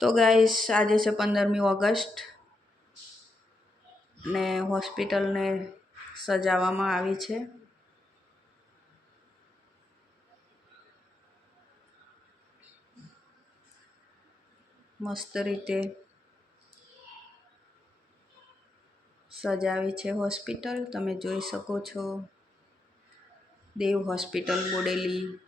તો ગાઈસ, આજે છે પંદરમી ઓગસ્ટ ને હોસ્પિટલને સજાવવામાં આવી છે. મસ્ત રીતે સજાવી છે હોસ્પિટલ. તમે જોઈ શકો છો. Dev hospital Bodeli.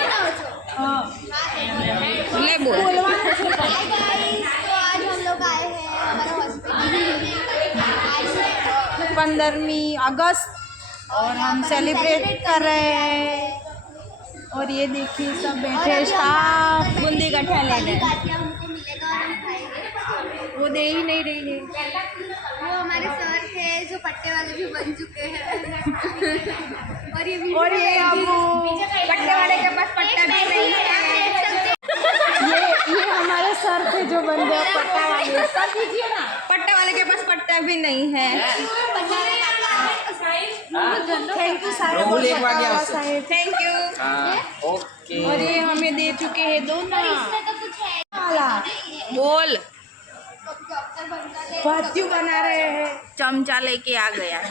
Hi guys तो आज हम लोग आए हैं हमारा हॉस्पिटल पंद्रहवीं अगस्त और हम सेलिब्रेट कर रहे हैं। और ये देखिए सब बैठे हैं स्टाफ बूंदी हम खाएँगे। वो दे ही नहीं रही है वो हमारे सर थे जो पट्टे वाले भी बन चुके हैं। और ये और ये अब पट्टे वाले के पास पट्टा भी नहीं है ये ये हमारे सर थे जो बन गए पट्टा वाले दीजिए ना पट्टा वाले के पास पट्टा भी नहीं है। Thank you. Saheb thank you हाँ ओके। और ये हमें दे चुके हैं दो ना। इसमें तो कुछ है वाला। बोल। बना रहे हैं। चमचा लेके आ गया।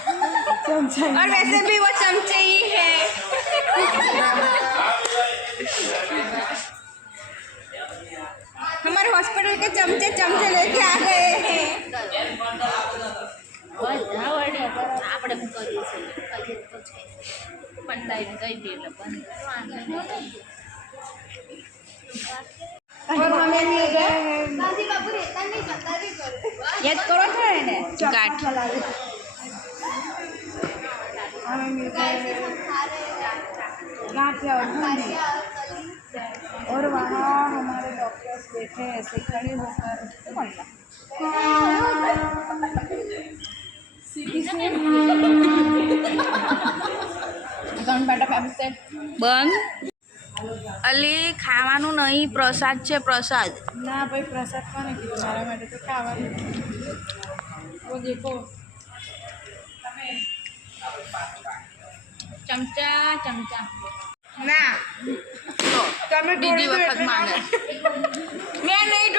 चमचा। और वैसे भी वो चमचे ही है। हॉस्पिटल के चमचे चमचे लेके आ गए हैं આપણે કરીએ છીએ કરીએ તો છે પંડાઈને કહી દે એટલે બંધ વાંધો નહીં. और हमें मिल गए और बूंदी गाठिया और कली और वहाँ हमारे डॉक्टर्स बैठे हैं ऐसे खड़े होकर બંધ અલી ખાવાનું નહીં પ્રસાદ છે પ્રસાદ ના ભાઈ પ્રસાદ કોને કીધું મારા માટે તો ખાવાનું वो देखो ચમચા ચમચા ના લો તમે બીજી વખત માંગે મેં નહીં